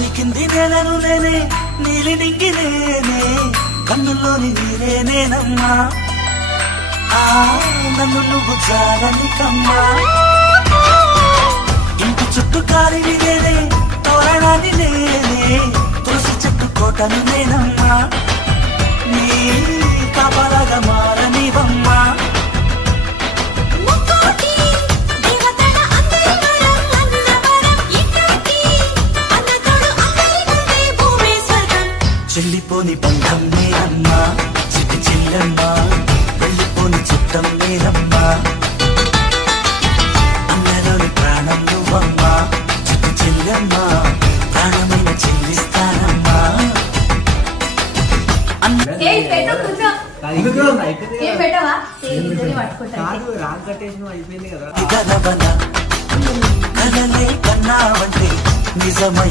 వణికింది నేలను నేనే, నీలి నింగి నేనే, కన్నుల్లోని నీరే నేనమ్మా. నన్ను నువ్వు జాలని కమ్మా. ఇంటి చుట్టూ కాలిని నేనే, తోరణాన్ని నేనే, తులసి చెట్టు కోటను నేనమ్మా. నీ కాపలాగా మారనివమ్మా. చెల్లిపోని బంధం నేనమ్మా, చిట్టి చెల్లెమ్మా, వెళ్ళిపోని చుట్టం నేనమ్మా. అన్నలోని ప్రాణం నువ్వమ్మా, చిట్టి చెల్లెమ్మా, ప్రాణమైన చెల్లిస్తానమ్మా. కలలే కన్నావంటే నిజమై